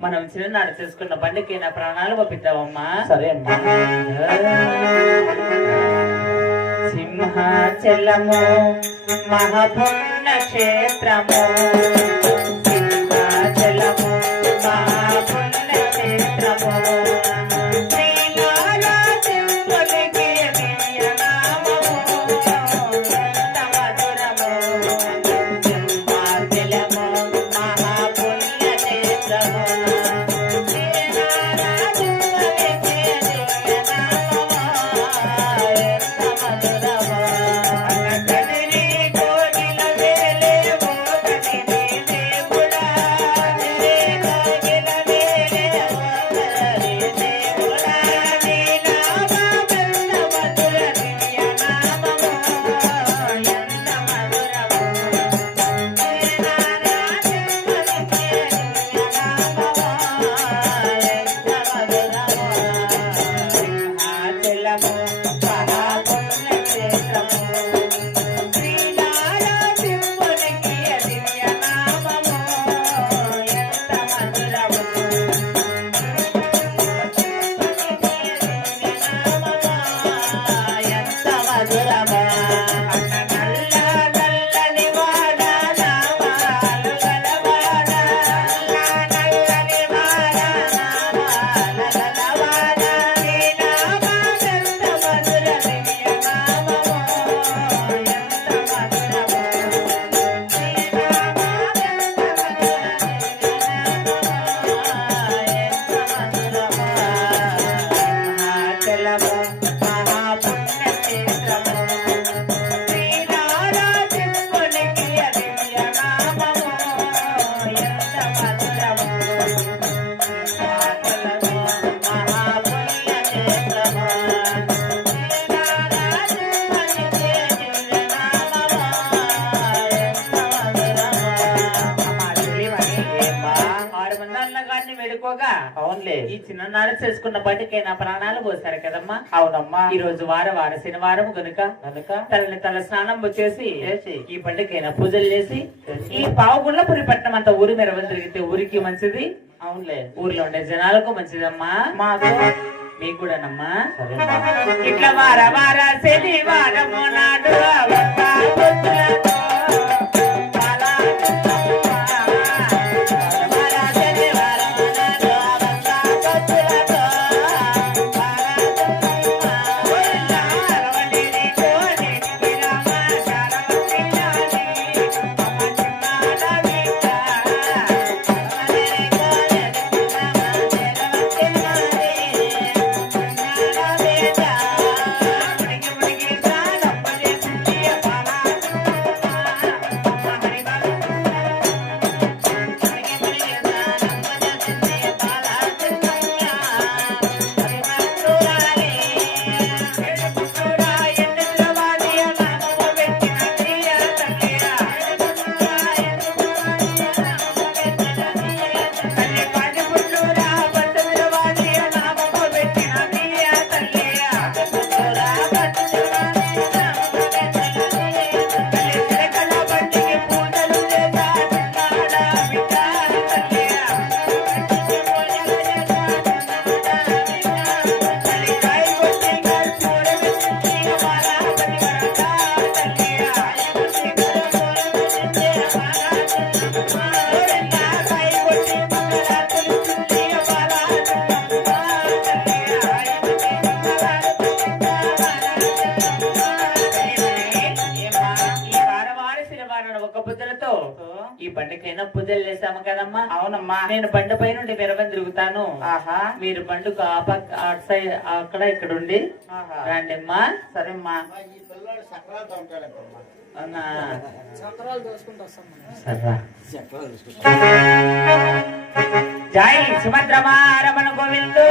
మనం చిన్ననాడు చేసుకున్న బండికి నా ప్రాణాలు పంపిద్దామమ్మా సరే అమ్మా. సింహాచలము మహాపుణ్య క్షేత్రము వేడుకోగా అవునులే. ఈ చిన్ననాడు చేసుకున్న బండికి నా ప్రాణాలు పోసారు కదమ్మా. అవునమ్మా. ఈ రోజు వార వార శనివారం కనుక కనుక తలని తల స్నానం చేసి ఈ పండుగైన పూజలు చేసి ఈ పావుగుళ్ళ పురిపట్నం అంతా ఊరి మెరవ తిరిగితే ఊరికి మంచిది. అవునులే. ఊర్లో ఉండే జనాలకు మంచిదమ్మా. మాకు. మీకు కూడానమ్మా. ఇట్లా వార వార శనివారము నాడు శనివారం ఒక బుద్ధలతో ఈ బండికైనా పూజలు చేశాము కదమ్మా. అవునమ్మా. నేను బండి పై నుండి మెరవని తిరుగుతాను ఆహా. మీరు బండుకు ఆ పక్క అటు సైడ్ అక్కడ ఇక్కడ ఉండి ఆహా. రండి అమ్మా సరేమ్మా అవునా? చక్రాలు దోసుకుంటూ వస్తాం సర్రా. జై సుభద్రమారమణ గోవిందు.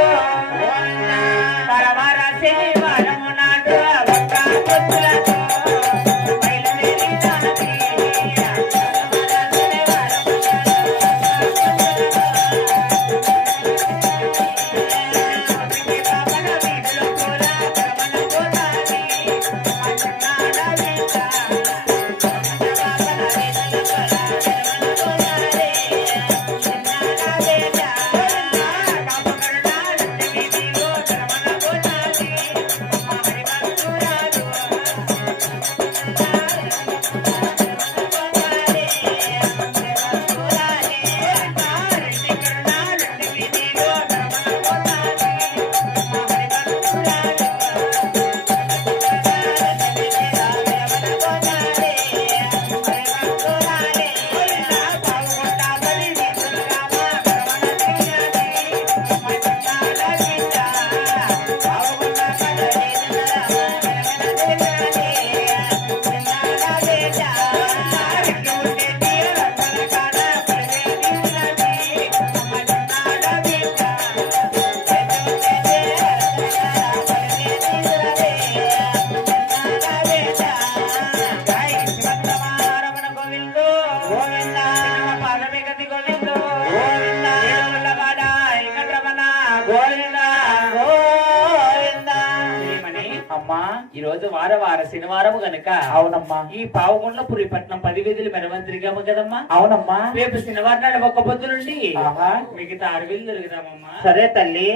అమ్మా ఈ రోజు వార వార శనివారం గనుక అవునమ్మా. ఈ పావుగుండ్ల పురిపట్నం పది వీధులు మెరవంతిరిగాము కదమ్మా. అవునమ్మా. రేపు శనివారం నాడు ఒక్క పొద్దు నుండి మిగతా అడవిలు తిరుగుదామమ్మా సరే తల్లి.